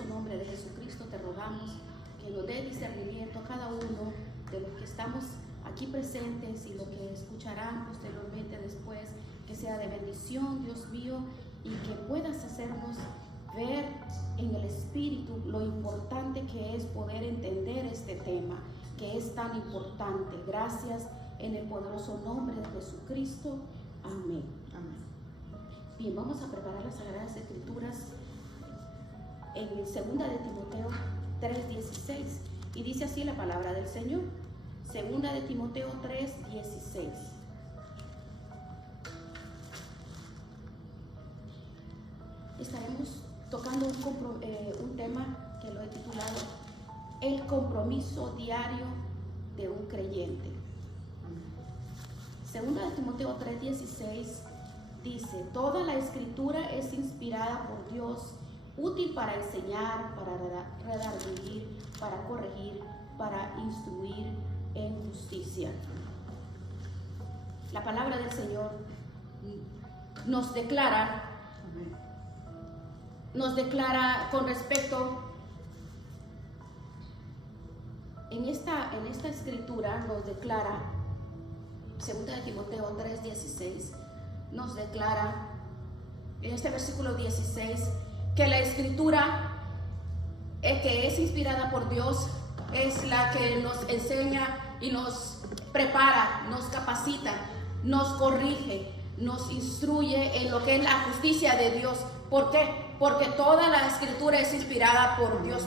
poderoso nombre de Jesucristo te rogamos que nos dé discernimiento a cada uno de los que estamos aquí presentes y lo que escucharán posteriormente después, que sea de bendición, Dios mío, y que puedas hacernos ver en el Espíritu lo importante que es poder entender este tema, que es tan importante. Gracias en el poderoso nombre de Jesucristo. Amén. Amén. Bien, vamos a preparar las Sagradas Escrituras en 2 de Timoteo 3:16 y dice así la palabra del Señor. 2 de Timoteo 3:16. Estaremos tocando un tema que lo he titulado El compromiso diario de un creyente. 2 de Timoteo 3:16 dice: toda la escritura es inspirada por Dios, útil para enseñar, para redarguir, para corregir, para instruir en justicia. La palabra del Señor nos declara con respecto en esta escritura, nos declara 2 de Timoteo 3:16, nos declara en este versículo 16 que la escritura que es inspirada por Dios es la que nos enseña y nos prepara, nos capacita, nos corrige, nos instruye en lo que es la justicia de Dios. ¿Por qué? Porque toda la escritura es inspirada por Dios,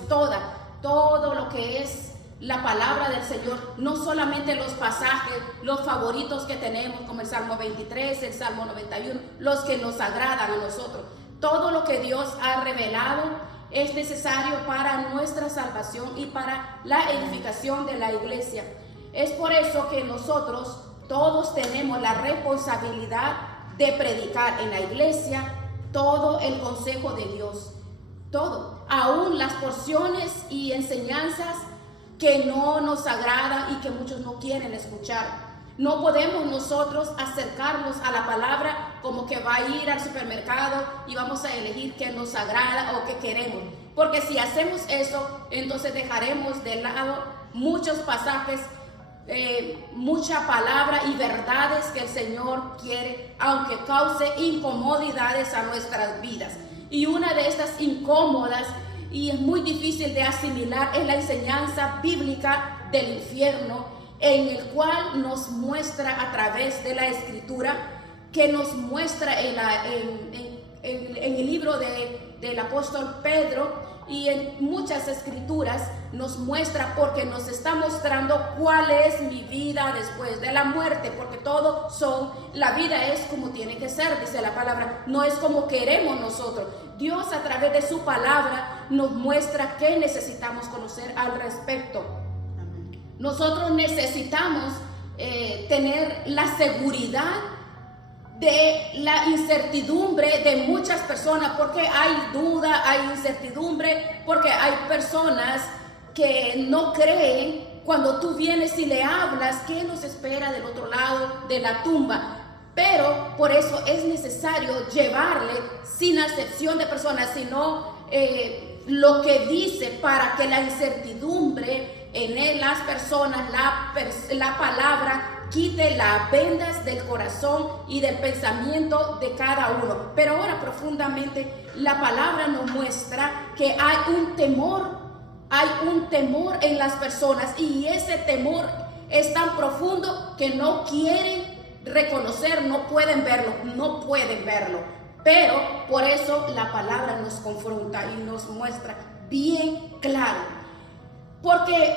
todo lo que es la palabra del Señor, no solamente los pasajes, los favoritos que tenemos, como el Salmo 23, el Salmo 91, los que nos agradan a nosotros. Todo lo que Dios ha revelado es necesario para nuestra salvación y para la edificación de la iglesia. Es por eso que nosotros todos tenemos la responsabilidad de predicar en la iglesia todo el consejo de Dios, todo, aún las porciones y enseñanzas que no nos agradan y que muchos no quieren escuchar. No podemos nosotros acercarnos a la palabra como que va a ir al supermercado y vamos a elegir qué nos agrada o qué queremos. Porque si hacemos eso, entonces dejaremos de lado muchos pasajes, mucha palabra y verdades que el Señor quiere, aunque cause incomodidades a nuestras vidas. Y una de estas incómodas y es muy difícil de asimilar es la enseñanza bíblica del infierno, en el cual nos muestra a través de la escritura, que nos muestra en el libro del apóstol Pedro y en muchas escrituras nos muestra, porque nos está mostrando cuál es mi vida después de la muerte, porque la vida es como tiene que ser, dice la palabra, no es como queremos nosotros. Dios a través de su palabra nos muestra qué necesitamos conocer al respecto. Nosotros necesitamos tener la seguridad de la incertidumbre de muchas personas, porque hay duda, hay incertidumbre, porque hay personas que no creen cuando tú vienes y le hablas qué nos espera del otro lado de la tumba. Pero por eso es necesario llevarle, sin acepción de personas, sino lo que dice, para que la incertidumbre en las personas, la palabra, quite las vendas del corazón y del pensamiento de cada uno. Pero ahora profundamente la palabra nos muestra que hay un temor en las personas, y ese temor es tan profundo que no quieren reconocer, no pueden verlo. Pero por eso la palabra nos confronta y nos muestra bien claro. Porque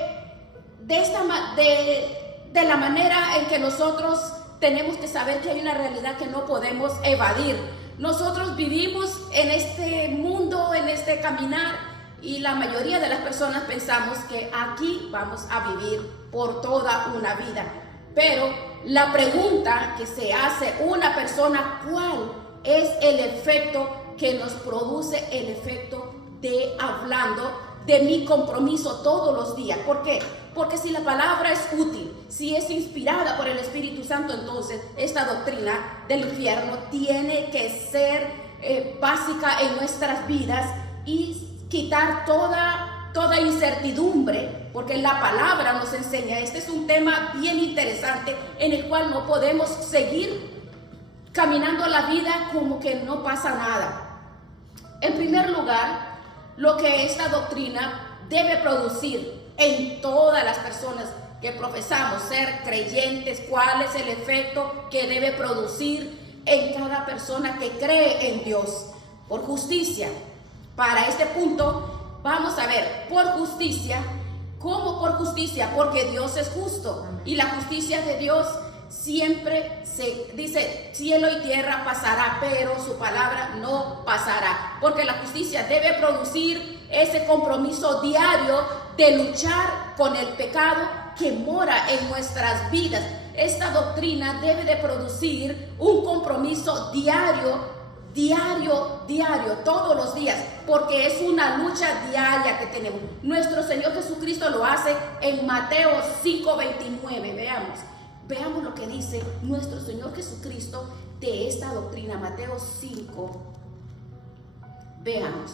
de la manera en que nosotros tenemos que saber que hay una realidad que no podemos evadir. Nosotros vivimos en este mundo, en este caminar, y la mayoría de las personas pensamos que aquí vamos a vivir por toda una vida. Pero la pregunta que se hace una persona, ¿cuál es el efecto que nos produce el efecto de hablando de mi compromiso todos los días? ¿Por qué? Porque si la palabra es útil, si es inspirada por el Espíritu Santo, entonces esta doctrina del infierno tiene que ser básica en nuestras vidas, y quitar toda incertidumbre, porque la palabra nos enseña. Este es un tema bien interesante en el cual no podemos seguir caminando la vida como que no pasa nada. En primer lugar, lo que esta doctrina debe producir en todas las personas que profesamos ser creyentes, cuál es el efecto que debe producir en cada persona que cree en Dios. Por justicia. Para este punto vamos a ver, por justicia. ¿Cómo por justicia? Porque Dios es justo y la justicia de Dios siempre se dice, cielo y tierra pasará, pero su palabra no pasará, porque la justicia debe producir ese compromiso diario de luchar con el pecado que mora en nuestras vidas. Esta doctrina debe de producir un compromiso diario, todos los días, porque es una lucha diaria que tenemos. Nuestro Señor Jesucristo lo hace en Mateo 5:29. Veamos lo que dice nuestro Señor Jesucristo de esta doctrina. Mateo 5. Veamos.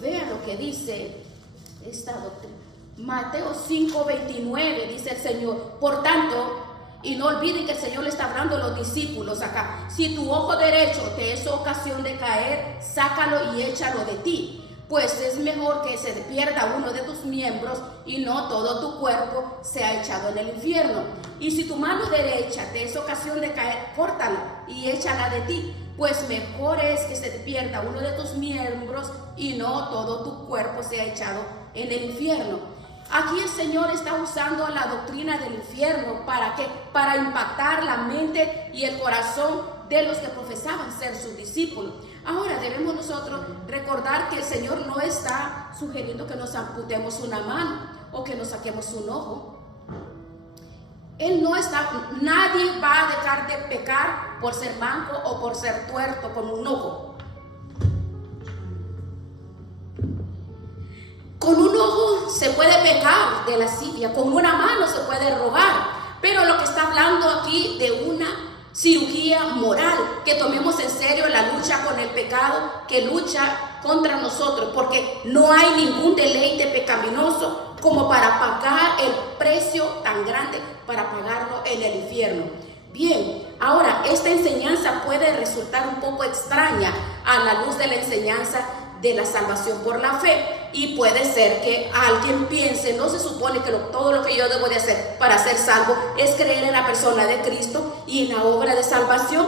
Vean lo que dice esta doctrina. Mateo 5:29 dice el Señor. Por tanto, y no olviden que el Señor le está hablando a los discípulos acá. Si tu ojo derecho te es ocasión de caer, sácalo y échalo de ti. Pues es mejor que se pierda uno de tus miembros y no todo tu cuerpo sea echado en el infierno. Y si tu mano derecha te es ocasión de caer, córtala y échala de ti. Pues mejor es que se te pierda uno de tus miembros y no todo tu cuerpo sea echado en el infierno. Aquí el Señor está usando la doctrina del infierno. ¿Para qué? Para impactar la mente y el corazón de los que profesaban ser sus discípulos. Ahora debemos nosotros recordar que el Señor no está sugiriendo que nos amputemos una mano o que nos saquemos un ojo. Él no está, nadie va a dejar de pecar por ser manco o por ser tuerto con un ojo. Con un ojo se puede pecar de lascivia, con una mano se puede robar, pero lo que está hablando aquí de una cirugía moral, que tomemos en serio la lucha con el pecado que lucha contra nosotros, porque no hay ningún deleite pecaminoso como para pagar el precio tan grande, para pagarlo en el infierno. Bien, ahora esta enseñanza puede resultar un poco extraña a la luz de la enseñanza de la salvación por la fe, y puede ser que alguien piense, no se supone que todo lo que yo debo de hacer para ser salvo es creer en la persona de Cristo y en la obra de salvación.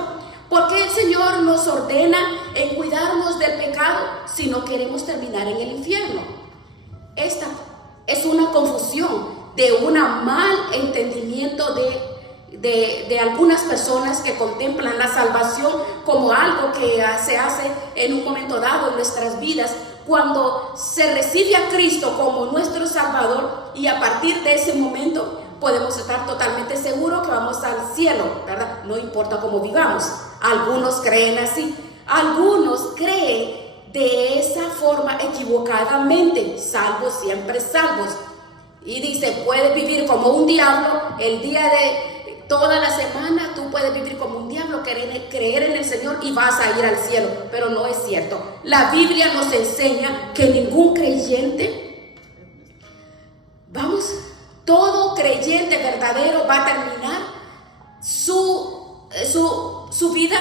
¿Por qué el Señor nos ordena en cuidarnos del pecado si no queremos terminar en el infierno? Esta es una confusión de un mal entendimiento de algunas personas que contemplan la salvación como algo que se hace en un momento dado en nuestras vidas, cuando se recibe a Cristo como nuestro Salvador, y a partir de ese momento podemos estar totalmente seguros que vamos al cielo, ¿verdad? No importa cómo vivamos. Algunos creen así, algunos creen de esa forma equivocadamente, salvos siempre salvos, y dice, puedes vivir como un diablo el día de toda la semana, tú puedes vivir como un diablo, creer en el Señor y vas a ir al cielo, pero no es cierto. La Biblia nos enseña que ningún creyente, todo creyente verdadero va a terminar su vida.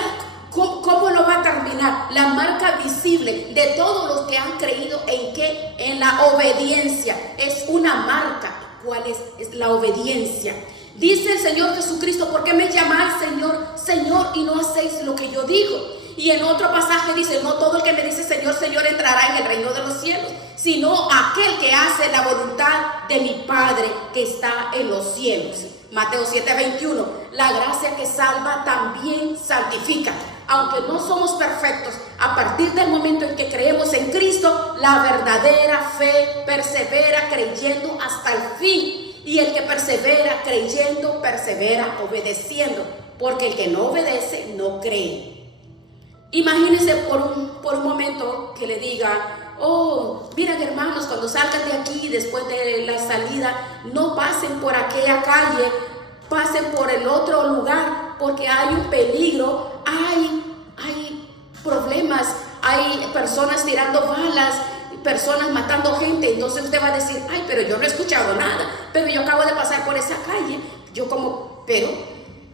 ¿Cómo lo va a terminar? La marca visible de todos los que han creído en qué, en la obediencia. Es una marca. ¿Cuál es? Es la obediencia. Dice el Señor Jesucristo, ¿por qué me llamáis Señor, Señor, y no hacéis lo que yo digo? Y en otro pasaje dice, no todo el que me dice Señor, Señor entrará en el reino de los cielos, sino aquel que hace la voluntad de mi Padre que está en los cielos. Mateo 7:21, la gracia que salva también santifica. Aunque no somos perfectos, a partir del momento en que creemos en Cristo, la verdadera fe persevera creyendo hasta el fin. Y el que persevera creyendo, persevera obedeciendo, porque el que no obedece no cree. Imagínense por un momento que le diga, oh, miren hermanos, cuando salgan de aquí después de la salida, no pasen por aquella calle, pasen por el otro lugar, porque hay un peligro, hay problemas, hay personas tirando balas, personas matando gente. Entonces usted va a decir, ay, pero yo no he escuchado nada, pero yo acabo de pasar por esa calle. Pero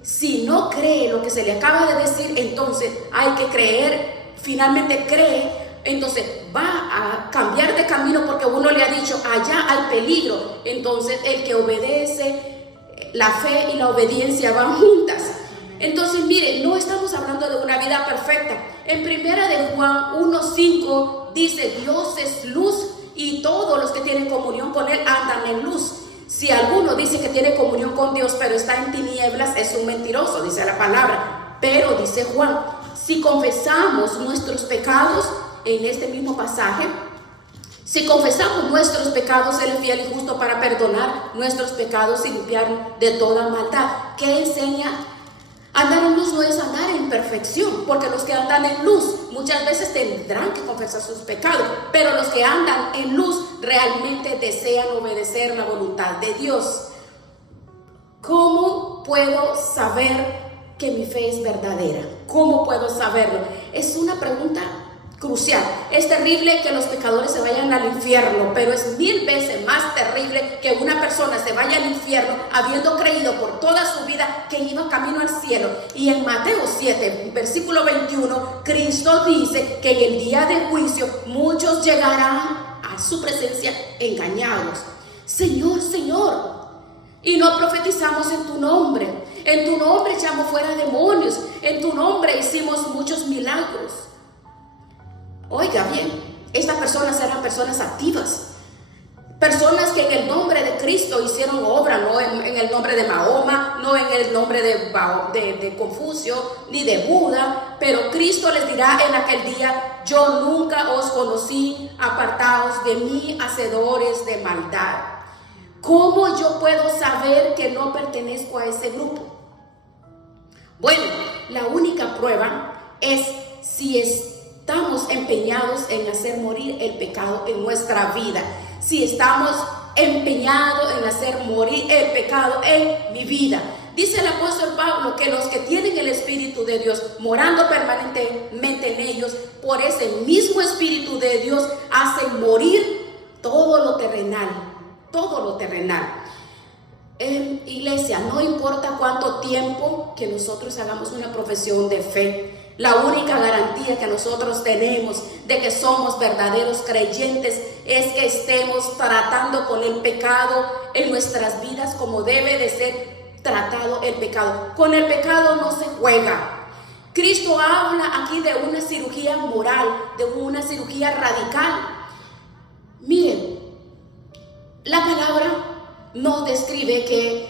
si no cree lo que se le acaba de decir, entonces hay que creer. Finalmente cree, entonces va a cambiar de camino porque uno le ha dicho, allá hay peligro. Entonces el que obedece, la fe y la obediencia van juntas. Entonces mire, no estamos hablando de una vida perfecta. En primera de Juan 1:5 dice, Dios es luz y todos los que tienen comunión con Él andan en luz. Si alguno dice que tiene comunión con Dios pero está en tinieblas, es un mentiroso, dice la palabra. Pero dice Juan, si confesamos nuestros pecados, en este mismo pasaje, si confesamos nuestros pecados, Él es fiel y justo para perdonar nuestros pecados y limpiar de toda maldad. ¿Qué enseña? Andar en luz no es andar en perfección, porque los que andan en luz muchas veces tendrán que confesar sus pecados, pero los que andan en luz realmente desean obedecer la voluntad de Dios. ¿Cómo puedo saber que mi fe es verdadera? ¿Cómo puedo saberlo? Es una pregunta crucial. Es terrible que los pecadores se vayan al infierno, pero es 1000 veces más terrible que una persona se vaya al infierno habiendo creído por toda su vida que iba camino al cielo. Y en Mateo 7, versículo 21, Cristo dice que en el día del juicio muchos llegarán a su presencia engañados. Señor, Señor, y no profetizamos en tu nombre. En tu nombre echamos fuera demonios. En tu nombre hicimos muchos milagros. Oiga bien, estas personas eran personas activas. Personas que en el nombre de Cristo hicieron obra, no en el nombre de Mahoma, no en el nombre de Confucio, ni de Buda. Pero Cristo les dirá en aquel día, yo nunca os conocí, apartaos de mí, hacedores de maldad. ¿Cómo yo puedo saber que no pertenezco a ese grupo? Bueno, la única prueba es si estamos empeñados en hacer morir el pecado en nuestra vida. Si estamos empeñados en hacer morir el pecado en mi vida. Dice el apóstol Pablo que los que tienen el Espíritu de Dios morando permanentemente en ellos, por ese mismo Espíritu de Dios hacen morir todo lo terrenal. Todo lo terrenal. Iglesia, no importa cuánto tiempo que nosotros hagamos una profesión de fe, la única garantía que nosotros tenemos de que somos verdaderos creyentes es que estemos tratando con el pecado en nuestras vidas como debe de ser tratado el pecado. Con el pecado no se juega. Cristo habla aquí de una cirugía moral, de una cirugía radical. Miren, la palabra nos describe que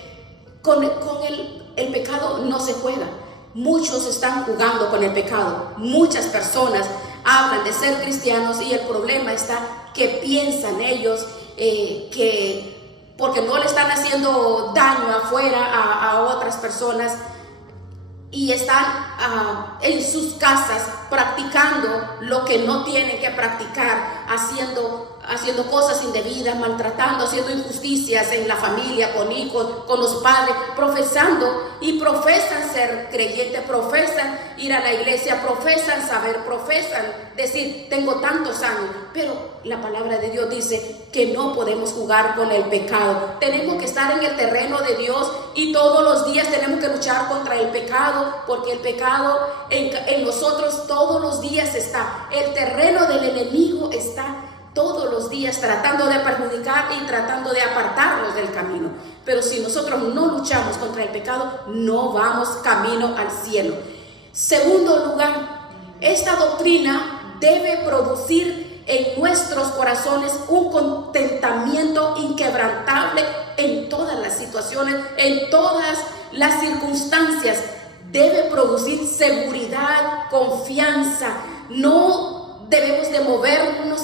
con el pecado no se juega. Muchos están jugando con el pecado. Muchas personas hablan de ser cristianos y el problema está que piensan ellos que porque no le están haciendo daño afuera a otras personas y están en sus casas practicando lo que no tienen que practicar, haciendo cosas indebidas, maltratando, haciendo injusticias en la familia, con hijos, con los padres, profesan ser creyentes, profesan ir a la iglesia, profesan saber, profesan decir, tengo tantos años, pero la palabra de Dios dice que no podemos jugar con el pecado. Tenemos que estar en el terreno de Dios y todos los días tenemos que luchar contra el pecado, porque el pecado en nosotros todos los días está. El terreno del enemigo está todos los días tratando de perjudicar y tratando de apartarnos del camino. Pero si nosotros no luchamos contra el pecado, no vamos camino al cielo. Segundo lugar, esta doctrina debe producir en nuestros corazones un contentamiento inquebrantable en todas las situaciones, en todas las circunstancias. Debe producir seguridad, confianza. No debemos de movernos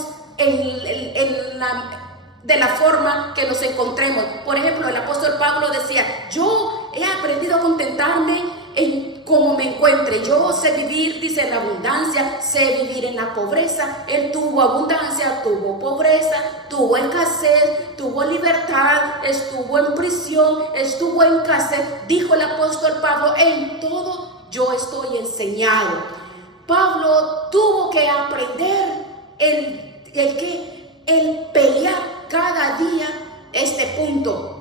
de la forma que nos encontremos. Por ejemplo, el apóstol Pablo decía, yo he aprendido a contentarme en cómo me encuentre. Yo sé vivir, dice, en la abundancia, sé vivir en la pobreza. Él tuvo abundancia, tuvo pobreza, tuvo escasez, tuvo libertad, estuvo en prisión, estuvo en cárcel. Dijo el apóstol Pablo, en todo yo estoy enseñado. Pablo tuvo que aprender el pelear cada día este punto.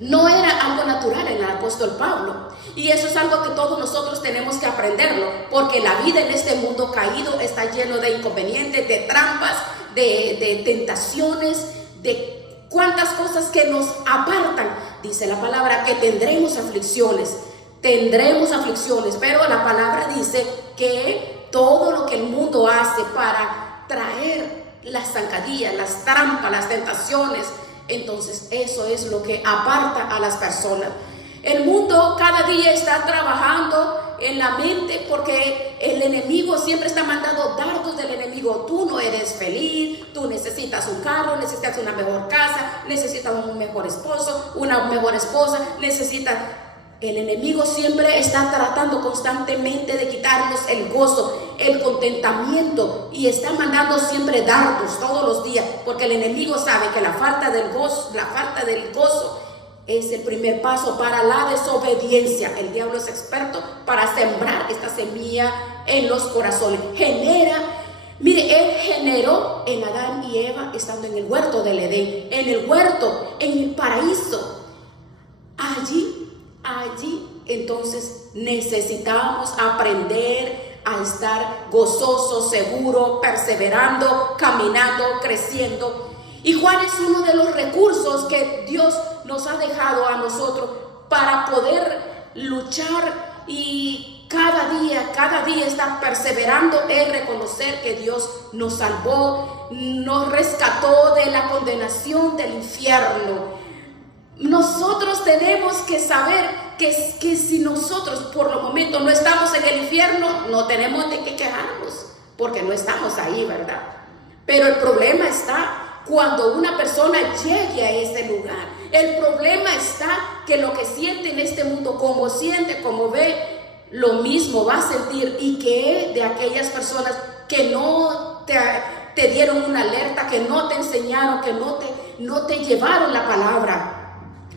No era algo natural en el apóstol Pablo. Y eso es algo que todos nosotros tenemos que aprenderlo, porque la vida en este mundo caído está lleno de inconvenientes, de trampas, de tentaciones, de cuantas cosas que nos apartan. Dice la palabra que tendremos aflicciones, pero la palabra dice que todo lo que el mundo hace para traer las zancadillas, las trampas, las tentaciones, entonces eso es lo que aparta a las personas. El mundo cada día está trabajando en la mente, porque el enemigo siempre está mandando dardos del enemigo. Tú no eres feliz, tú necesitas un carro, necesitas una mejor casa, necesitas un mejor esposo, una mejor esposa, El enemigo siempre está tratando constantemente de quitarnos el gozo, el contentamiento, y está mandando siempre dardos todos los días, porque el enemigo sabe que la falta del gozo es el primer paso para la desobediencia. El diablo es experto para sembrar esta semilla en los corazones. Él generó en Adán y Eva estando en el huerto del Edén, en el huerto, en el paraíso. Allí, entonces necesitamos aprender a estar gozosos, seguros, perseverando, caminando, creciendo. ¿Y cuál es uno de los recursos que Dios nos ha dejado a nosotros para poder luchar y cada día estar perseverando? Es reconocer que Dios nos salvó, nos rescató de la condenación del infierno. Nosotros tenemos que saber que si nosotros por los momentos no estamos en el infierno, no tenemos de qué quejarnos, porque no estamos ahí, ¿verdad? Pero el problema está cuando una persona llegue a ese lugar. El problema está que lo que siente en este mundo, como siente, como ve, lo mismo va a sentir, y que de aquellas personas que no te dieron una alerta, que no te enseñaron, que no te llevaron la palabra.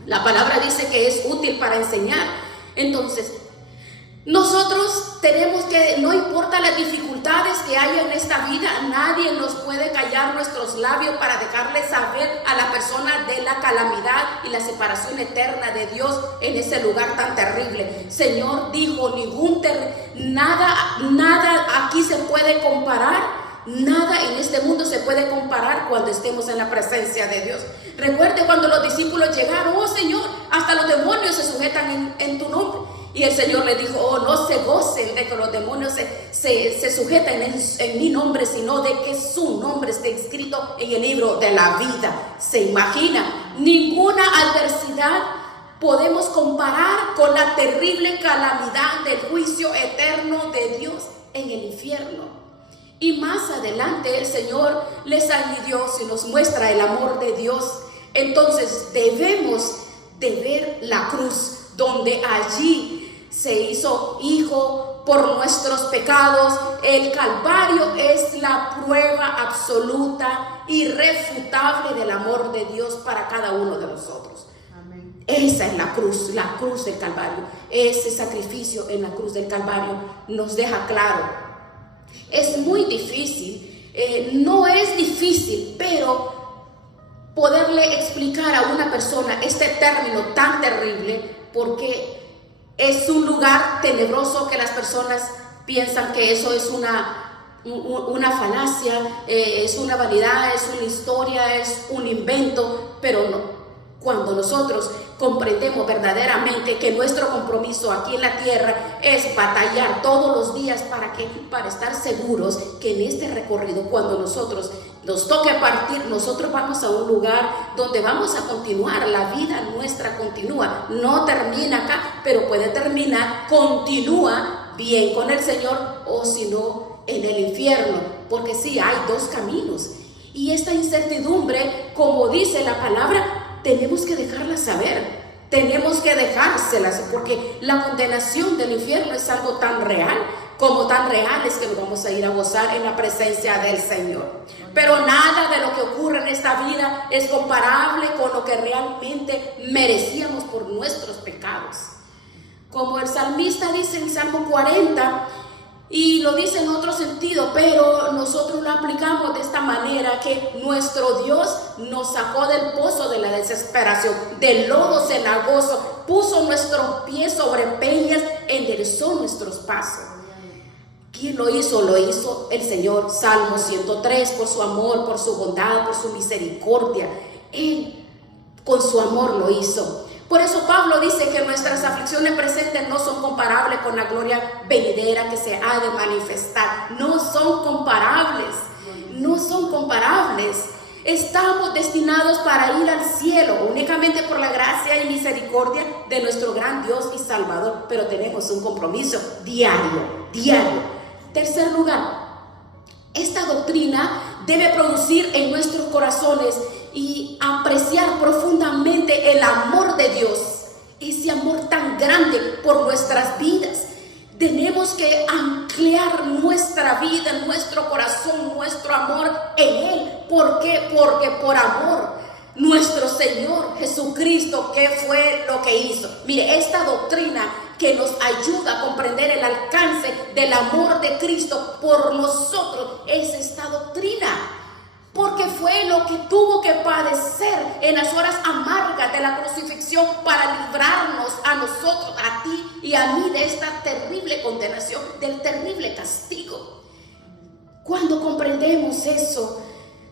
La palabra dice que es útil para enseñar. Entonces, nosotros tenemos que, no importa las dificultades que haya en esta vida, nadie nos puede callar nuestros labios para dejarle saber a la persona de la calamidad y la separación eterna de Dios en ese lugar tan terrible. Señor dijo, nada aquí se puede comparar. Nada en este mundo se puede comparar cuando estemos en la presencia de Dios. Recuerde cuando los discípulos llegaron: oh Señor, hasta los demonios se sujetan en tu nombre. Y el Señor le dijo: oh, no se gocen de que los demonios se sujetan en mi nombre, sino de que su nombre esté escrito en el libro de la vida. Se imagina, ninguna adversidad podemos comparar con la terrible calamidad del juicio eterno de Dios en el infierno. Y más adelante el Señor les añadió, si nos muestra el amor de Dios, entonces debemos de ver la cruz, donde allí se hizo hijo por nuestros pecados. El Calvario es la prueba absoluta, irrefutable del amor de Dios para cada uno de nosotros. Amén. Esa es la cruz del Calvario. Ese sacrificio en la cruz del Calvario nos deja claro. Es muy difícil, no es difícil, pero poderle explicar a una persona este término tan terrible, porque es un lugar tenebroso que las personas piensan que eso es una falacia, es una vanidad, es una historia, es un invento, pero no. Cuando nosotros comprendemos verdaderamente que nuestro compromiso aquí en la tierra es batallar todos los días para estar seguros que en este recorrido, cuando nosotros nos toque partir, nosotros vamos a un lugar donde vamos a continuar. La vida nuestra continúa, no termina acá, pero puede terminar, continúa bien con el Señor, o si no, en el infierno, porque sí, hay dos caminos. Y esta incertidumbre, como dice la palabra, tenemos que dejarla saber, tenemos que dejárselas, porque la condenación del infierno es algo tan real, como tan real es que nos vamos a ir a gozar en la presencia del Señor. Pero nada de lo que ocurre en esta vida es comparable con lo que realmente merecíamos por nuestros pecados. Como el salmista dice en Salmo 40, Y lo dice en otro sentido, pero nosotros lo aplicamos de esta manera, que nuestro Dios nos sacó del pozo de la desesperación, del lodo cenagoso, puso nuestros pies sobre peñas, enderezó nuestros pasos. ¿Quién lo hizo? Lo hizo el Señor. Salmo 103, por su amor, por su bondad, por su misericordia. Él con su amor lo hizo. Por eso Pablo dice que nuestras aflicciones presentes no son comparables con la gloria venidera que se ha de manifestar. No son comparables. No son comparables. Estamos destinados para ir al cielo únicamente por la gracia y misericordia de nuestro gran Dios y Salvador. Pero tenemos un compromiso diario. Tercer lugar, esta doctrina debe producir en nuestros corazones y apreciar profundamente el amor de Dios, ese amor tan grande por nuestras vidas. Tenemos que anclar nuestra vida, nuestro corazón, nuestro amor en Él. ¿Por qué? Porque por amor, nuestro Señor Jesucristo, ¿qué fue lo que hizo? Mire, esta doctrina que nos ayuda a comprender el alcance del amor de Cristo por nosotros es esta doctrina. Porque fue lo que tuvo que padecer en las horas amargas de la crucifixión para librarnos a nosotros, a ti y a mí, de esta terrible condenación, del terrible castigo. Cuando comprendemos eso,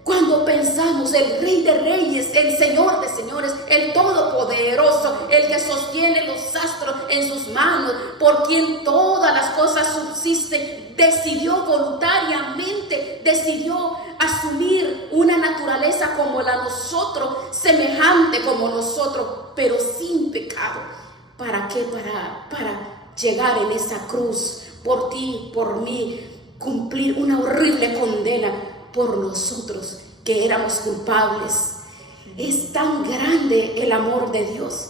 cuando pensamos el Rey de Reyes, el Señor de Señores, el Todopoderoso, el que sostiene los astros en sus manos, por quien todas las cosas subsisten, decidió voluntariamente, decidió asumir una naturaleza como la nosotros, semejante como nosotros, pero sin pecado. ¿Para qué? Para llegar en esa cruz, por ti, por mí, cumplir una horrible condena por nosotros que éramos culpables. Es tan grande el amor de Dios.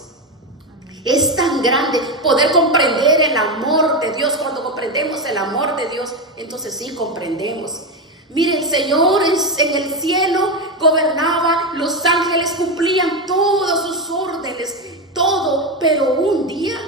Es tan grande poder comprender el amor de Dios. Cuando comprendemos el amor de Dios, entonces sí comprendemos. Mire, el Señor en el cielo gobernaba, los ángeles cumplían todas sus órdenes, todo, pero un día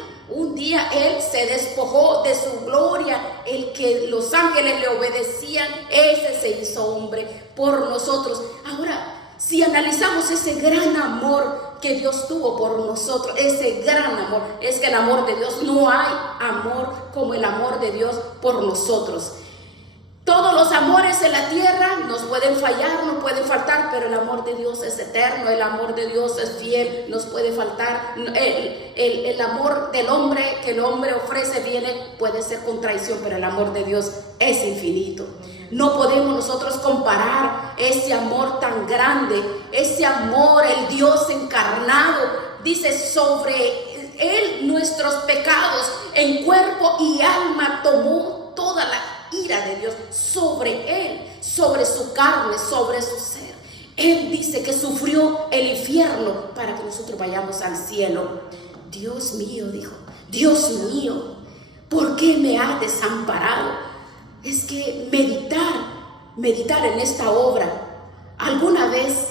Él se despojó de su gloria. El que los ángeles le obedecían, ese se hizo hombre por nosotros. Ahora, si analizamos ese gran amor que Dios tuvo por nosotros, ese gran amor, es que el amor de Dios, no hay amor como el amor de Dios por nosotros. Todos los amores en la tierra nos pueden fallar, nos pueden faltar, pero el amor de Dios es eterno, el amor de Dios es fiel. Nos puede faltar el amor del hombre que el hombre ofrece, puede ser con traición, pero el amor de Dios es infinito. No podemos nosotros comparar ese amor tan grande, ese amor, el Dios encarnado. Dice, sobre Él nuestros pecados en cuerpo y alma tomó toda la ira de Dios sobre Él, sobre su carne, sobre su ser. Él dice que sufrió el infierno para que nosotros vayamos al cielo. Dios mío, dijo, Dios mío, ¿por qué me has desamparado? Es que meditar en esta obra. ¿Alguna vez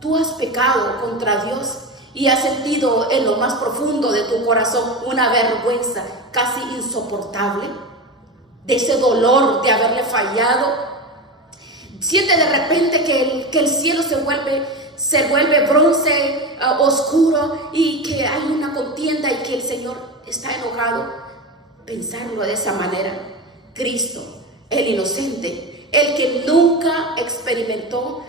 tú has pecado contra Dios y has sentido en lo más profundo de tu corazón una vergüenza casi insoportable? De ese dolor de haberle fallado. Siente de repente que el cielo se vuelve bronce, oscuro, y que hay una contienda y que el Señor está enojado. Pensarlo de esa manera. Cristo, el inocente, el que nunca experimentó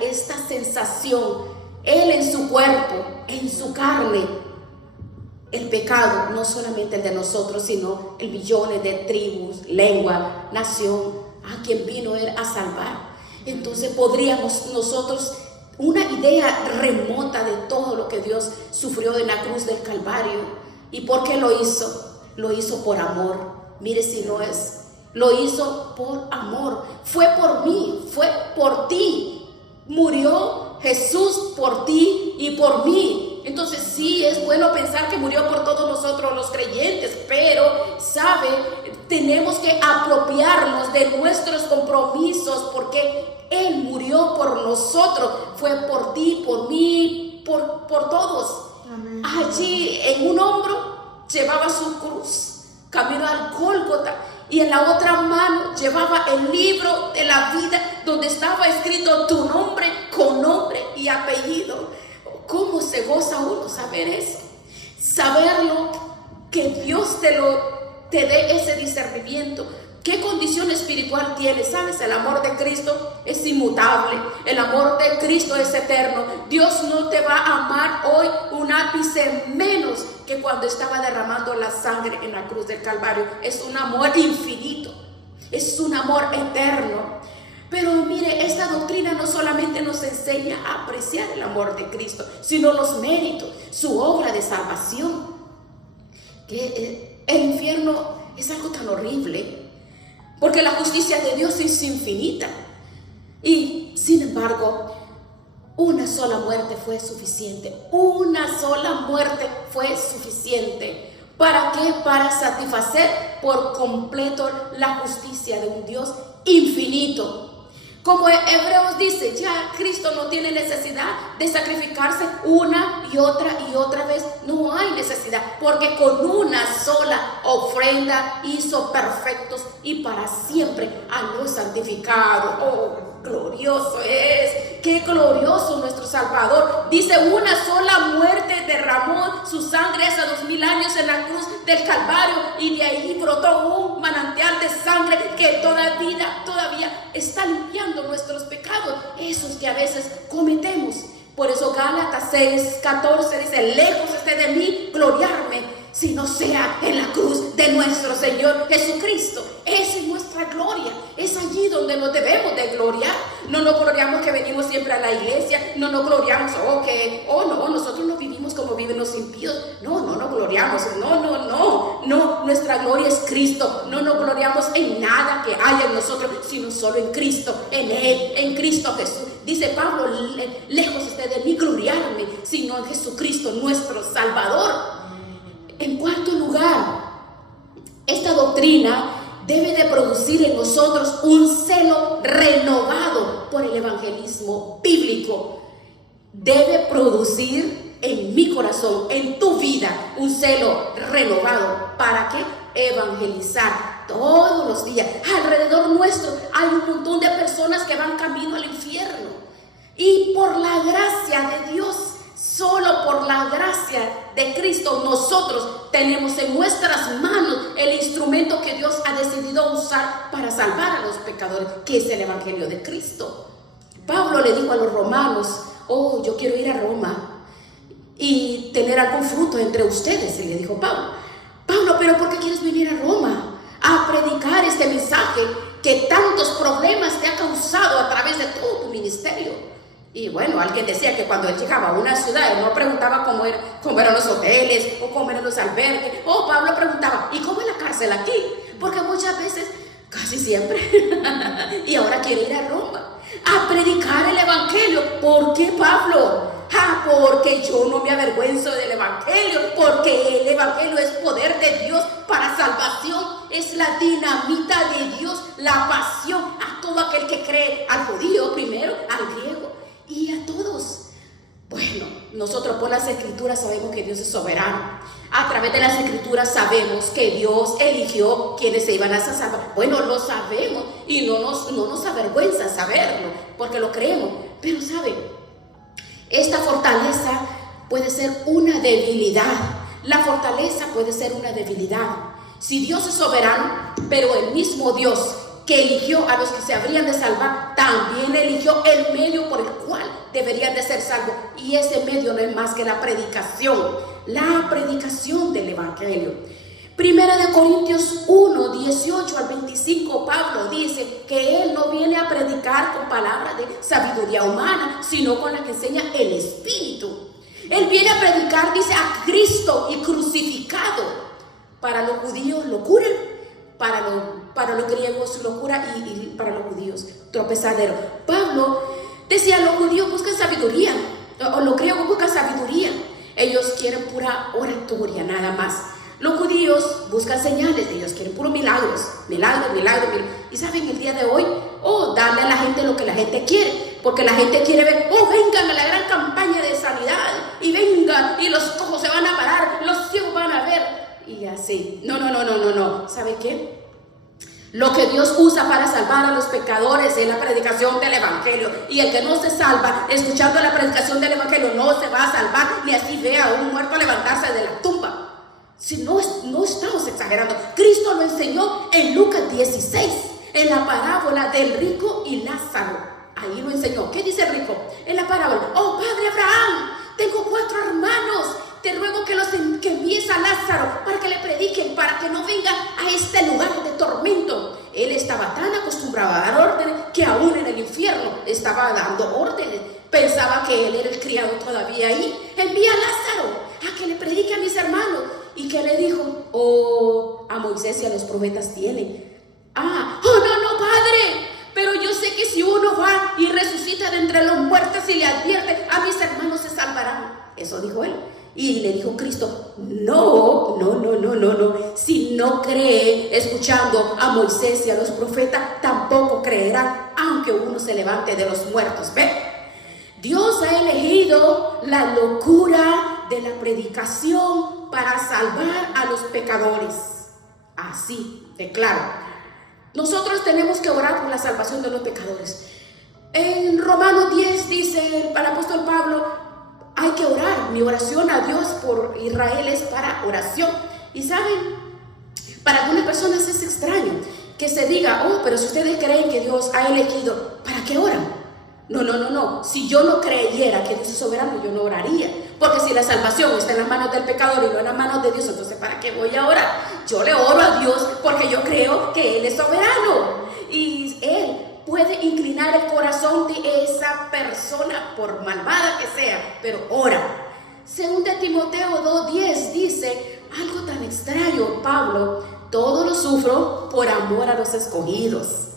esta sensación, Él en su cuerpo, en su carne, el pecado, no solamente el de nosotros, sino el millones de tribus, lengua, nación, a quien vino Él a salvar. Entonces podríamos nosotros, una idea remota de todo lo que Dios sufrió en la cruz del Calvario. ¿Y por qué lo hizo? Lo hizo por amor. Mire si no es. Lo hizo por amor. Fue por mí, fue por ti. Murió Jesús por ti y por mí. Entonces sí, es bueno pensar que murió por todos nosotros los creyentes, pero, ¿sabe? Tenemos que apropiarnos de nuestros compromisos, porque Él murió por nosotros. Fue por ti, por mí, por todos. Amén. Allí en un hombro llevaba su cruz, camino al Gólgota, y en la otra mano llevaba el libro de la vida donde estaba escrito tu nombre con nombre y apellido. ¿Cómo se goza uno saber eso? Saberlo, que Dios te dé ese discernimiento. ¿Qué condición espiritual tienes? ¿Sabes? El amor de Cristo es inmutable. El amor de Cristo es eterno. Dios no te va a amar hoy un ápice menos que cuando estaba derramando la sangre en la cruz del Calvario. Es un amor infinito. Es un amor eterno. Pero mire, esta doctrina no solamente nos enseña a apreciar el amor de Cristo, sino los méritos, su obra de salvación. Que el infierno es algo tan horrible, porque la justicia de Dios es infinita. Y sin embargo, una sola muerte fue suficiente. Una sola muerte fue suficiente. ¿Para qué? Para satisfacer por completo la justicia de un Dios infinito. Como Hebreos dice, ya Cristo no tiene necesidad de sacrificarse una y otra vez. No hay necesidad, porque con una sola ofrenda hizo perfectos y para siempre a los santificados. Oh, glorioso es, qué glorioso nuestro Salvador. Dice, una sola muerte derramó su sangre hace 2000 años en la cruz del Calvario, y de ahí brotó un manantial de sangre que todavía está limpiando nuestros pecados, esos que a veces cometemos. Por eso Gálatas 6:14 dice, lejos esté de mí gloriarme, si no sea en la cruz de nuestro Señor Jesucristo. Esa es nuestra gloria, es allí donde nos debemos de gloriar. No nos gloriamos que venimos siempre a la iglesia, no nos gloriamos, no, nosotros no vivimos como viven los impíos. No gloriamos, no, nuestra gloria es Cristo. No nos gloriamos en nada que haya en nosotros, sino solo en Cristo, en Él, en Cristo Jesús. Dice Pablo, lejos esté de mí gloriarme, sino en Jesucristo nuestro Salvador. En cuarto lugar, esta doctrina debe de producir en nosotros un celo renovado por el evangelismo bíblico. Debe producir en mi corazón, en tu vida, un celo renovado. ¿Para qué? Evangelizar todos los días. Alrededor nuestro hay un montón de personas que van camino al infierno. Y por la gracia de Dios, solo por la gracia de Cristo, nosotros tenemos en nuestras manos el instrumento que Dios ha decidido usar para salvar a los pecadores, que es el Evangelio de Cristo. Pablo le dijo a los romanos, yo quiero ir a Roma y tener algún fruto entre ustedes. Y le dijo Pablo, ¿pero por qué quieres venir a Roma a predicar este mensaje que tantos problemas te ha causado a través de todo tu ministerio? Y bueno, alguien decía que cuando él llegaba a una ciudad, él no preguntaba cómo eran los hoteles o cómo eran los albergues. Pablo preguntaba, ¿y cómo es la cárcel aquí? Porque muchas veces, casi siempre, y ahora quiere ir a Roma a predicar el evangelio. ¿Por qué, Pablo? Porque yo no me avergüenzo del evangelio, porque el evangelio es poder de Dios para salvación, es la dinamita de Dios, la pasión a todo aquel que cree, al judío primero, al griego y a todos. Bueno, nosotros por las escrituras sabemos que Dios es soberano. A través de las escrituras sabemos que Dios eligió quienes se iban a salvar. Bueno, lo sabemos y no nos avergüenza saberlo, porque lo creemos. Pero ¿sabe? Esta fortaleza puede ser una debilidad. La fortaleza puede ser una debilidad. Si Dios es soberano, pero el mismo Dios que eligió a los que se habrían de salvar, también eligió el medio por el cual deberían de ser salvos. Y ese medio no es más que la predicación del evangelio. Primera de Corintios 1, 18 al 25, Pablo dice que él no viene a predicar con palabras de sabiduría humana, sino con la que enseña el Espíritu. Él viene a predicar, dice, a Cristo y crucificado. Para los judíos locura, para los griegos locura y para los judíos tropezadero. Pablo decía, los judíos buscan sabiduría, o los griegos buscan sabiduría. Ellos quieren pura oratoria nada más. Los judíos buscan señales, ellos quieren puros milagros. Y saben, el día de hoy, darle a la gente lo que la gente quiere, porque la gente quiere ver, vengan a la gran campaña de sanidad, y vengan, y los cojos se van a parar, los ciegos van a ver, y así. No. ¿Sabe qué? Lo que Dios usa para salvar a los pecadores es la predicación del evangelio. Y el que no se salva escuchando la predicación del evangelio no se va a salvar, ni así vea a un muerto levantarse de la tumba. Si no estamos exagerando. Cristo lo enseñó en Lucas 16, en la parábola del rico y Lázaro. Ahí lo enseñó. ¿Qué dice el rico? En la parábola: oh Padre Abraham, tengo 4 hermanos. Te ruego que envíes a Lázaro para que le prediquen, para que no venga a este lugar de tormento. Él estaba tan acostumbrado a dar órdenes que aún en el infierno estaba dando órdenes. Pensaba que él era el criado todavía ahí. Envía a Lázaro a que le predique a mis hermanos. ¿Y qué le dijo? Oh, a Moisés y a los profetas tienen. No, Padre, pero yo sé que si uno va y resucita de entre los muertos y le advierte, a mis hermanos se salvarán. Eso dijo él. Y le dijo Cristo: no. Si no cree escuchando a Moisés y a los profetas, tampoco creerán, aunque uno se levante de los muertos. ¿Ve? Dios ha elegido la locura de la predicación para salvar a los pecadores. Así de claro. Nosotros tenemos que orar por la salvación de los pecadores. En Romanos 10 dice el apóstol Pablo: hay que orar. Mi oración a Dios por Israel es para oración. Y saben, para algunas personas es extraño que se diga: oh, pero si ustedes creen que Dios ha elegido, ¿para qué oran? No. Si yo no creyera que Dios es soberano, yo no oraría. Porque si la salvación está en las manos del pecador y no en las manos de Dios, entonces ¿para qué voy a orar? Yo le oro a Dios porque yo creo que Él es soberano. Y Él puede inclinar el corazón de esa persona, por malvada que sea, pero ora. Según de Timoteo 2:10 dice algo tan extraño, Pablo: todo lo sufro por amor a los escogidos.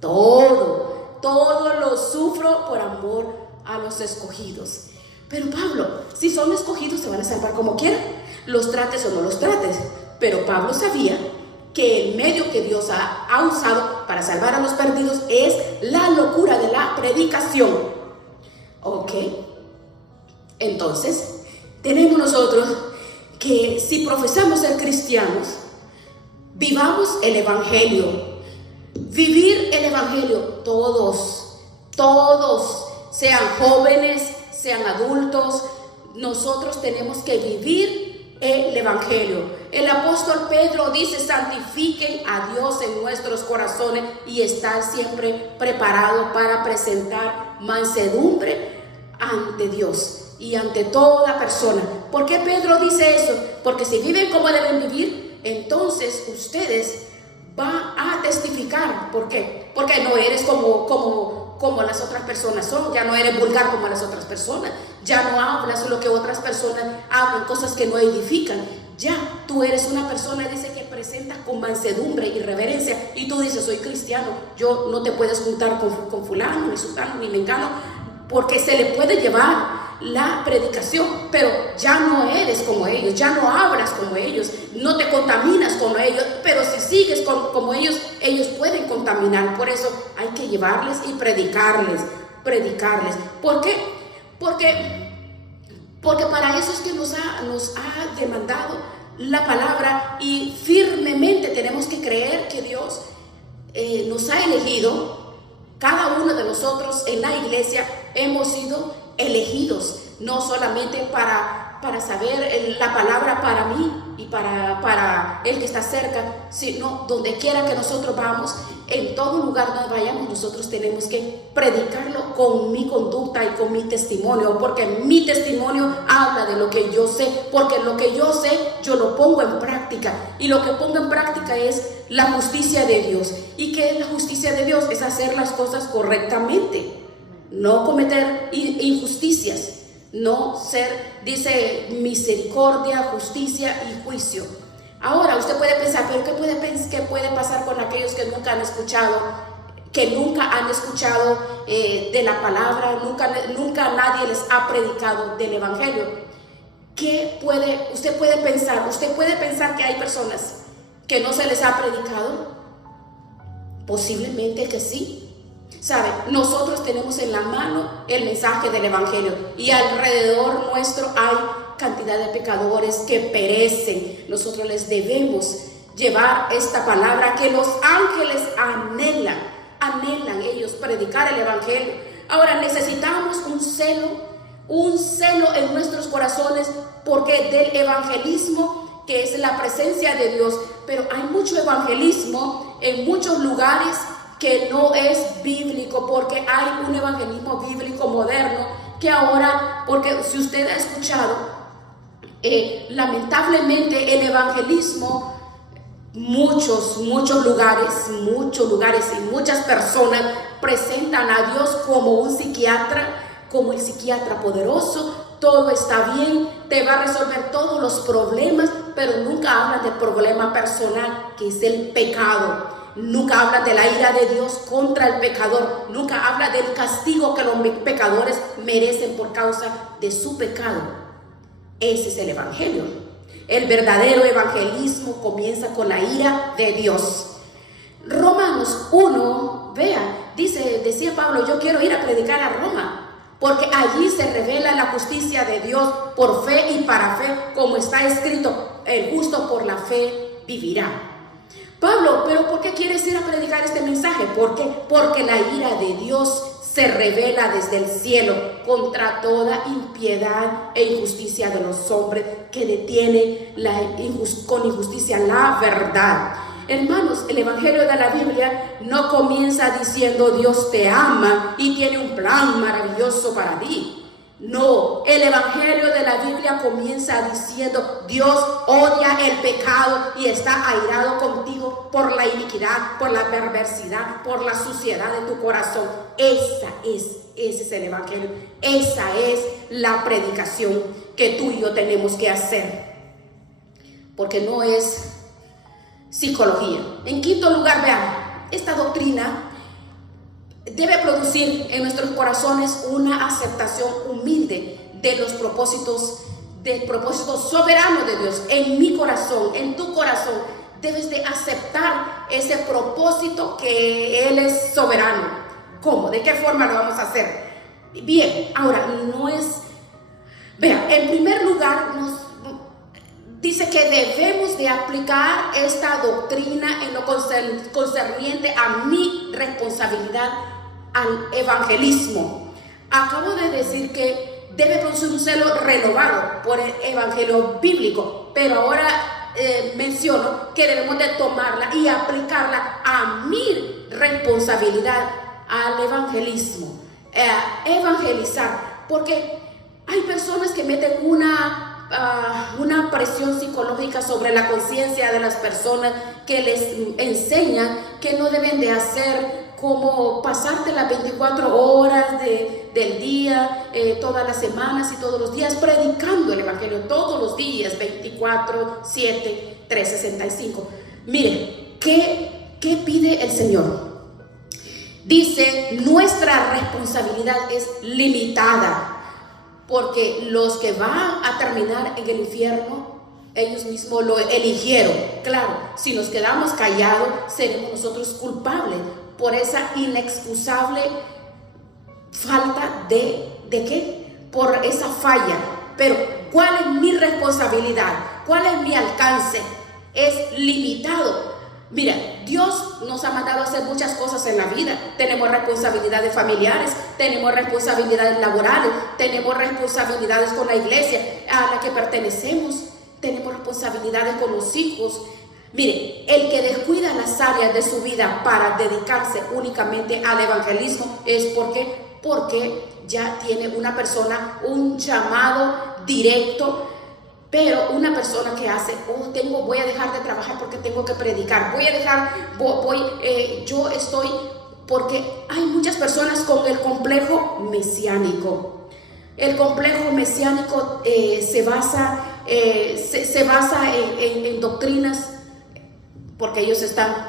Todo lo sufro por amor a los escogidos. Pero Pablo, si son escogidos se van a salvar como quieran, los trates o no los trates. Pero Pablo sabía que el medio que Dios ha usado para salvar a los perdidos es la locura de la predicación. Ok, entonces tenemos nosotros que si profesamos ser cristianos, vivamos el evangelio. Vivir el evangelio, todos, sean jóvenes, sean adultos, nosotros tenemos que vivir el evangelio. El apóstol Pedro dice: santifiquen a Dios en nuestros corazones y estar siempre preparados para presentar mansedumbre ante Dios y ante toda persona. ¿Por qué Pedro dice eso? Porque si viven como deben vivir, entonces ustedes van a testificar. ¿Por qué? Porque no eres como las otras personas son. Ya no eres vulgar como las otras personas. Ya no hablas lo que otras personas hablan, cosas que no edifican. Ya tú eres una persona, dice, que presenta con mansedumbre y reverencia. Y tú dices: soy cristiano. Yo no te puedes juntar con fulano, ni sultano, ni mengano, porque se le puede llevar la predicación, pero ya no eres como ellos, ya no hablas como ellos, no te contaminas como ellos. Pero si sigues como ellos pueden contaminar. Por eso hay que llevarles y predicarles. ¿Por qué? Porque para eso es que nos ha demandado la palabra, y firmemente tenemos que creer que Dios nos ha elegido. Cada uno de nosotros en la iglesia hemos sido elegidos, no solamente para saber la palabra para mí y para el que está cerca, sino donde quiera que nosotros vamos, en todo lugar donde vayamos, nosotros tenemos que predicarlo con mi conducta y con mi testimonio, porque mi testimonio habla de lo que yo sé, porque lo que yo sé yo lo pongo en práctica, y lo que pongo en práctica es la justicia de Dios. ¿Y qué es la justicia de Dios? Es hacer las cosas correctamente, no cometer injusticias, no ser, dice, misericordia, justicia y juicio. Ahora usted puede pensar: pero ¿qué puede pasar con aquellos que nunca han escuchado de la palabra? Nunca nadie les ha predicado del evangelio. Usted puede pensar que hay personas que no se les ha predicado. Posiblemente que sí. ¿Sabe? Nosotros tenemos en la mano el mensaje del evangelio, y alrededor nuestro hay cantidad de pecadores que perecen. Nosotros les debemos llevar esta palabra que los ángeles anhelan ellos predicar el evangelio. Ahora necesitamos un celo en nuestros corazones, porque del evangelismo, que es la presencia de Dios, pero hay mucho evangelismo en muchos lugares que no es bíblico, porque hay un evangelismo bíblico moderno que ahora, porque si usted ha escuchado, lamentablemente el evangelismo, muchos lugares y muchas personas presentan a Dios como un psiquiatra, como el psiquiatra poderoso. Todo está bien, te va a resolver todos los problemas, pero nunca hablan del problema personal, que es el pecado. Nunca hablan de la ira de Dios contra el pecador. Nunca habla del castigo que los pecadores merecen por causa de su pecado. Ese es el evangelio. El verdadero evangelismo comienza con la ira de Dios. Romanos 1, vea, decía Pablo, yo quiero ir a predicar a Roma, porque allí se revela la justicia de Dios por fe y para fe, como está escrito, el justo por la fe vivirá. Pablo, ¿pero por qué quieres ir a predicar este mensaje? ¿Por qué? Porque la ira de Dios se revela desde el cielo contra toda impiedad e injusticia de los hombres que detienen con injusticia la verdad. Hermanos, el evangelio de la Biblia no comienza diciendo Dios te ama y tiene un plan maravilloso para ti. No, el evangelio de la Biblia comienza diciendo Dios odia el pecado y está airado contigo por la iniquidad, por la perversidad, por la suciedad de tu corazón. Ese es el evangelio. Esa es la predicación que tú y yo tenemos que hacer, porque no es psicología. En quinto lugar, vean, esta doctrina debe producir en nuestros corazones una aceptación humilde de los propósitos, del propósito soberano de Dios. En mi corazón, en tu corazón, debes de aceptar ese propósito, que Él es soberano. ¿Cómo? ¿De qué forma lo vamos a hacer? Bien, ahora no es... Vean, en primer lugar nos dice que debemos de aplicar esta doctrina en lo concerniente a mi responsabilidad al evangelismo. Acabo de decir que debe producir un celo renovado por el evangelio bíblico, pero ahora menciono que debemos de tomarla y aplicarla a mi responsabilidad al evangelismo, evangelizar, porque hay personas que meten una presión psicológica sobre la conciencia de las personas, que les enseñan que no deben de hacer, como pasarte las 24 horas del día, todas las semanas y todos los días predicando el evangelio, todos los días, 24, 7, 365. Mire, ¿qué pide el Señor? Dice, nuestra responsabilidad es limitada, porque los que van a terminar en el infierno, ellos mismos lo eligieron. Claro, si nos quedamos callados, seremos nosotros culpables por esa inexcusable falta de ¿qué? Por esa falla. Pero ¿cuál es mi responsabilidad? ¿Cuál es mi alcance? Es limitado. Mira, Dios nos ha mandado a hacer muchas cosas en la vida. Tenemos responsabilidades familiares, tenemos responsabilidades laborales, tenemos responsabilidades con la iglesia a la que pertenecemos, tenemos responsabilidades con los hijos. Mire, el que descuida las áreas de su vida para dedicarse únicamente al evangelismo es porque ya tiene una persona un llamado directo. Pero una persona que hace, voy a dejar de trabajar porque tengo que predicar, porque hay muchas personas con el complejo mesiánico. El complejo mesiánico se basa en doctrinas, porque ellos están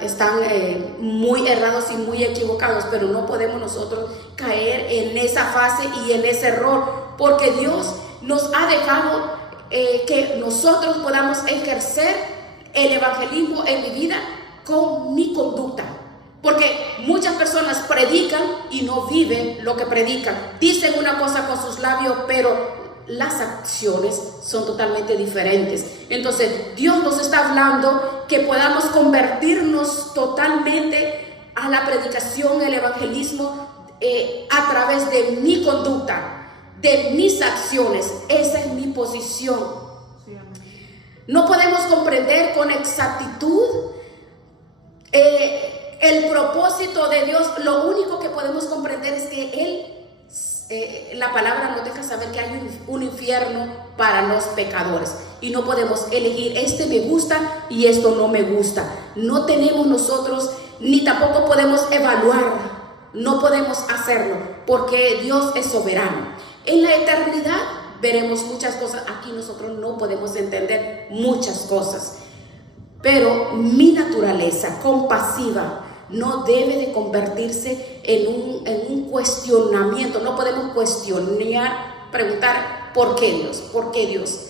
muy errados y muy equivocados, pero no podemos nosotros caer en esa fase y en ese error, porque Dios nos ha dejado que nosotros podamos ejercer el evangelismo en mi vida con mi conducta, porque muchas personas predican y no viven lo que predican. Dicen una cosa con sus labios, pero las acciones son totalmente diferentes. Entonces Dios nos está hablando que podamos convertirnos totalmente a la predicación, el evangelismo, a través de mi conducta, de mis acciones. Esa es mi posición. No podemos comprender con exactitud el propósito de Dios. Lo único que podemos comprender es que la palabra nos deja saber que hay un infierno para los pecadores, y no podemos elegir este me gusta y esto no me gusta. No tenemos nosotros, ni tampoco podemos evaluar. No podemos hacerlo, porque Dios es soberano. En la eternidad veremos muchas cosas. Aquí nosotros no podemos entender muchas cosas, pero mi naturaleza compasiva no debe de convertirse en un cuestionamiento. No podemos cuestionar, preguntar ¿por qué Dios? ¿Por qué Dios?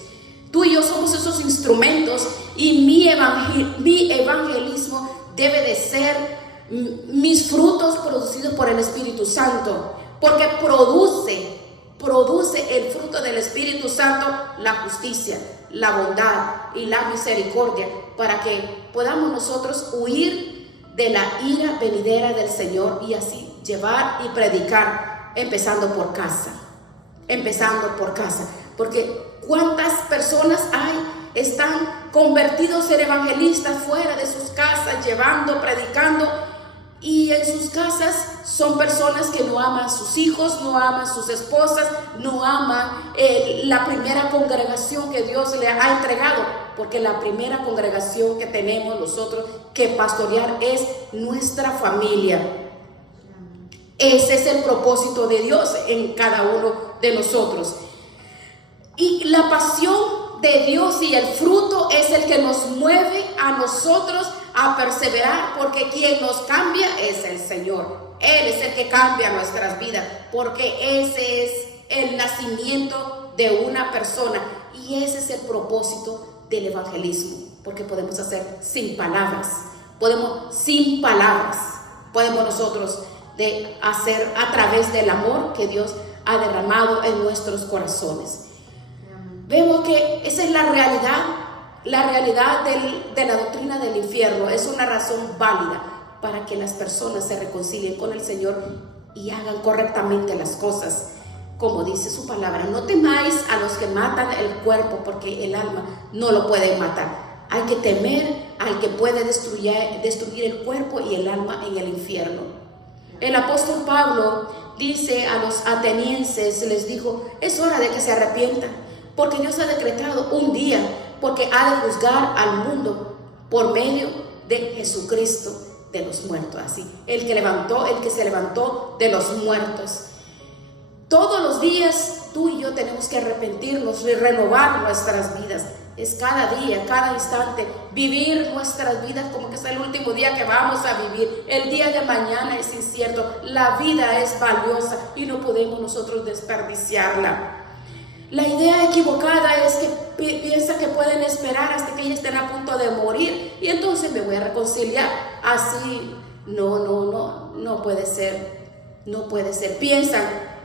Tú y yo somos esos instrumentos, y mi evangelismo debe de ser mis frutos producidos por el Espíritu Santo, porque produce el fruto del Espíritu Santo, la justicia, la bondad y la misericordia, para que podamos nosotros huir de la ira venidera del Señor, y así llevar y predicar, empezando por casa, porque cuántas personas están convertidos en evangelistas fuera de sus casas, llevando, predicando, y en sus casas son personas que no aman a sus hijos, no aman a sus esposas, no aman la primera congregación que Dios le ha entregado, porque la primera congregación que tenemos nosotros que pastorear es nuestra familia. Ese es el propósito de Dios en cada uno de nosotros. Y la pasión de Dios y el fruto es el que nos mueve a nosotros a perseverar, porque quien nos cambia es el Señor. Él es el que cambia nuestras vidas, porque ese es el nacimiento de una persona, y ese es el propósito del evangelismo, porque podemos hacer sin palabras, podemos nosotros hacer a través del amor que Dios ha derramado en nuestros corazones. Vemos que esa es la realidad de la doctrina del infierno. Es una razón válida para que las personas se reconcilien con el Señor y hagan correctamente las cosas, como dice su palabra. No temáis a los que matan el cuerpo, porque el alma no lo pueden matar. Hay que temer al que puede destruir el cuerpo y el alma en el infierno. El apóstol Pablo dice a los atenienses, les dijo: es hora de que se arrepientan, porque Dios ha decretado un día, porque ha de juzgar al mundo por medio de Jesucristo de los muertos. Así, el que se levantó de los muertos. Todos los días tú y yo tenemos que arrepentirnos y renovar nuestras vidas. Es cada día, cada instante, vivir nuestras vidas como que es el último día que vamos a vivir. El día de mañana es incierto. La vida es valiosa y no podemos nosotros desperdiciarla. La idea equivocada es que piensa que pueden esperar hasta que ya estén a punto de morir y entonces me voy a reconciliar. Así no puede ser. No puede ser. Piensan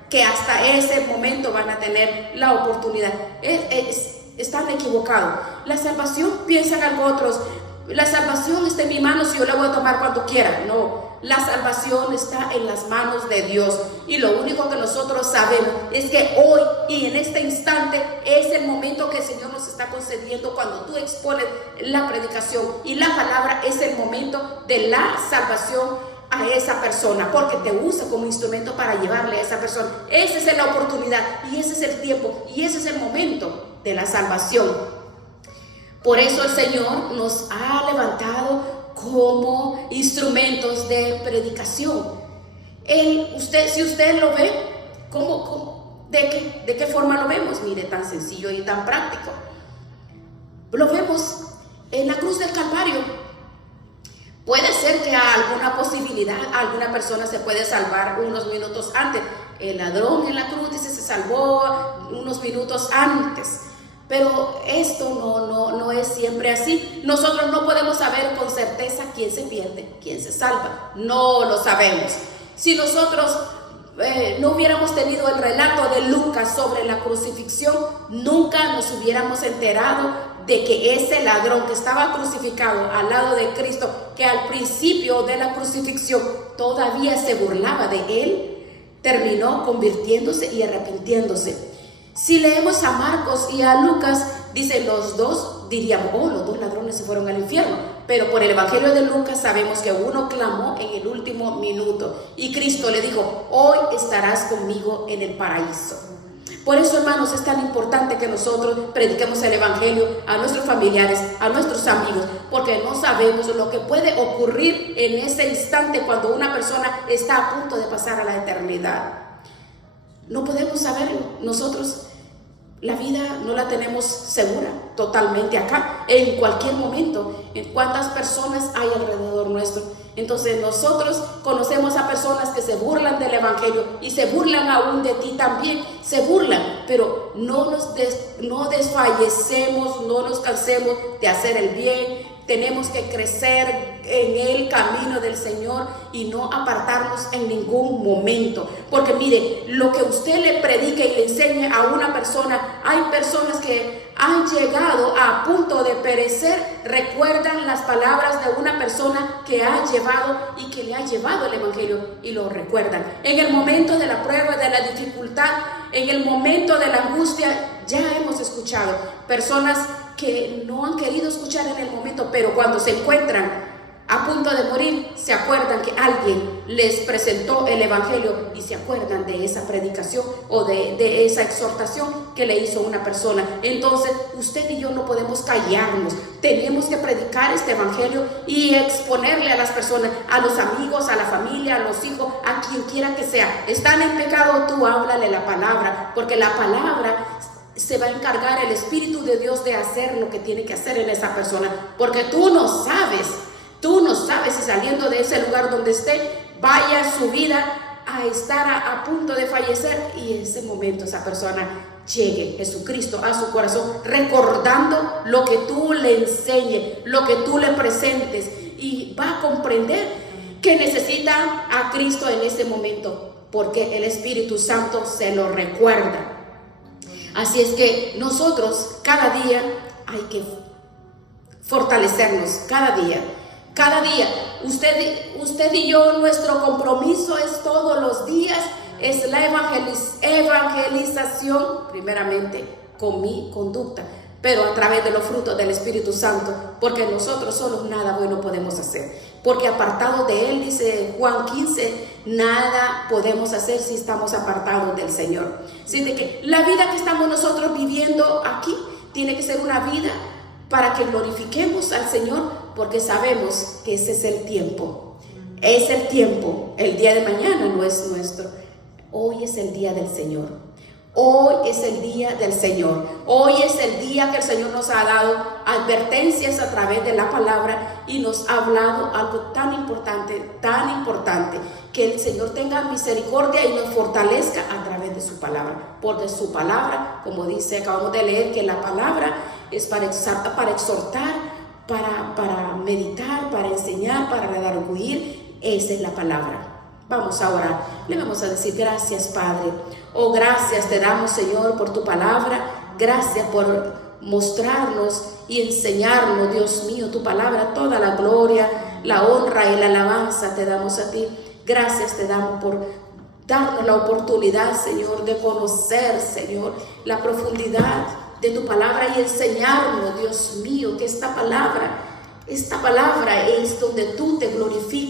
que hasta ese momento van a tener la oportunidad. Están equivocados. La salvación, piensan algo otros. La salvación está en mi mano, si yo la voy a tomar cuando quiera. No, la salvación está en las manos de Dios. Y lo único que nosotros sabemos es que hoy y en este instante es el momento que el Señor nos está concediendo. Cuando tú expones la predicación y la palabra, es el momento de la salvación a esa persona, porque te usa como instrumento para llevarle a esa persona. Esa es la oportunidad y ese es el tiempo y ese es el momento de la salvación. Por eso el Señor nos ha levantado como instrumentos de predicación. Si usted lo ve, ¿de qué forma lo vemos? Mire, tan sencillo y tan práctico. Lo vemos en la cruz del Calvario. Puede ser que a alguna posibilidad, alguna persona se puede salvar unos minutos antes. El ladrón en la cruz dice se salvó unos minutos antes. Pero esto no es siempre así. Nosotros no podemos saber con certeza quién se pierde, quién se salva. No lo sabemos. Si nosotros no hubiéramos tenido el relato de Lucas sobre la crucifixión, nunca nos hubiéramos enterado de que ese ladrón que estaba crucificado al lado de Cristo, que al principio de la crucifixión todavía se burlaba de él, terminó convirtiéndose y arrepintiéndose. Si leemos a Marcos y a Lucas, dice los dos, diríamos, oh, los dos ladrones se fueron al infierno. Pero por el Evangelio de Lucas sabemos que uno clamó en el último minuto y Cristo le dijo, hoy estarás conmigo en el paraíso. Por eso, hermanos, es tan importante que nosotros prediquemos el Evangelio a nuestros familiares, a nuestros amigos, porque no sabemos lo que puede ocurrir en ese instante cuando una persona está a punto de pasar a la eternidad. No podemos saberlo. Nosotros la vida no la tenemos segura totalmente acá, en cualquier momento, en cuántas personas hay alrededor nuestro. Entonces nosotros conocemos a personas que se burlan del Evangelio y se burlan aún de ti también, se burlan, pero no desfallecemos, no nos cansemos de hacer el bien. Tenemos que crecer en el camino del Señor y no apartarnos en ningún momento. Porque mire, lo que usted le predique y le enseñe a una persona, hay personas que han llegado a punto de perecer, recuerdan las palabras de una persona que ha llevado y que le ha llevado el Evangelio y lo recuerdan. En el momento de la prueba, de la dificultad, en el momento de la angustia, ya hemos escuchado personas que no han querido escuchar en el momento, pero cuando se encuentran a punto de morir, se acuerdan que alguien les presentó el Evangelio y se acuerdan de esa predicación o de esa exhortación que le hizo una persona. Entonces, usted y yo no podemos callarnos. Tenemos que predicar este Evangelio y exponerle a las personas, a los amigos, a la familia, a los hijos, a quien quiera que sea. Están en pecado, tú háblale la palabra, porque la palabra se va a encargar el Espíritu de Dios de hacer lo que tiene que hacer en esa persona, porque tú no sabes si saliendo de ese lugar donde esté, vaya su vida a estar a punto de fallecer y en ese momento esa persona llegue Jesucristo a su corazón, recordando lo que tú le enseñes, lo que tú le presentes, y va a comprender que necesita a Cristo en este momento, porque el Espíritu Santo se lo recuerda. Así es que nosotros cada día hay que fortalecernos, cada día. Usted y yo, nuestro compromiso es todos los días, es la evangelización, primeramente con mi conducta, pero a través de los frutos del Espíritu Santo, porque nosotros solos nada bueno podemos hacer, porque apartados de Él, dice Juan 15, nada podemos hacer si estamos apartados del Señor. Así de que la vida que estamos nosotros viviendo aquí tiene que ser una vida para que glorifiquemos al Señor, porque sabemos que ese es el tiempo. Es el tiempo. El día de mañana no es nuestro. Hoy es el día del Señor. Hoy es el día del Señor. Hoy es el día que el Señor nos ha dado advertencias a través de la palabra y nos ha hablado algo tan importante, que el Señor tenga misericordia y nos fortalezca a través de su palabra. Porque su palabra, como dice, acabamos de leer, que la palabra es para exhortar, para meditar, para enseñar, para redarguir. Esa es la palabra. Vamos a orar. Le vamos a decir gracias, Padre. Oh, gracias te damos, Señor, por tu palabra. Gracias por mostrarnos y enseñarnos, Dios mío, tu palabra. Toda la gloria, la honra y la alabanza te damos a ti. Gracias te damos por darnos la oportunidad, Señor, de conocer, Señor, la profundidad de tu palabra y enseñarnos, Dios mío, que esta palabra es donde tú te glorificas.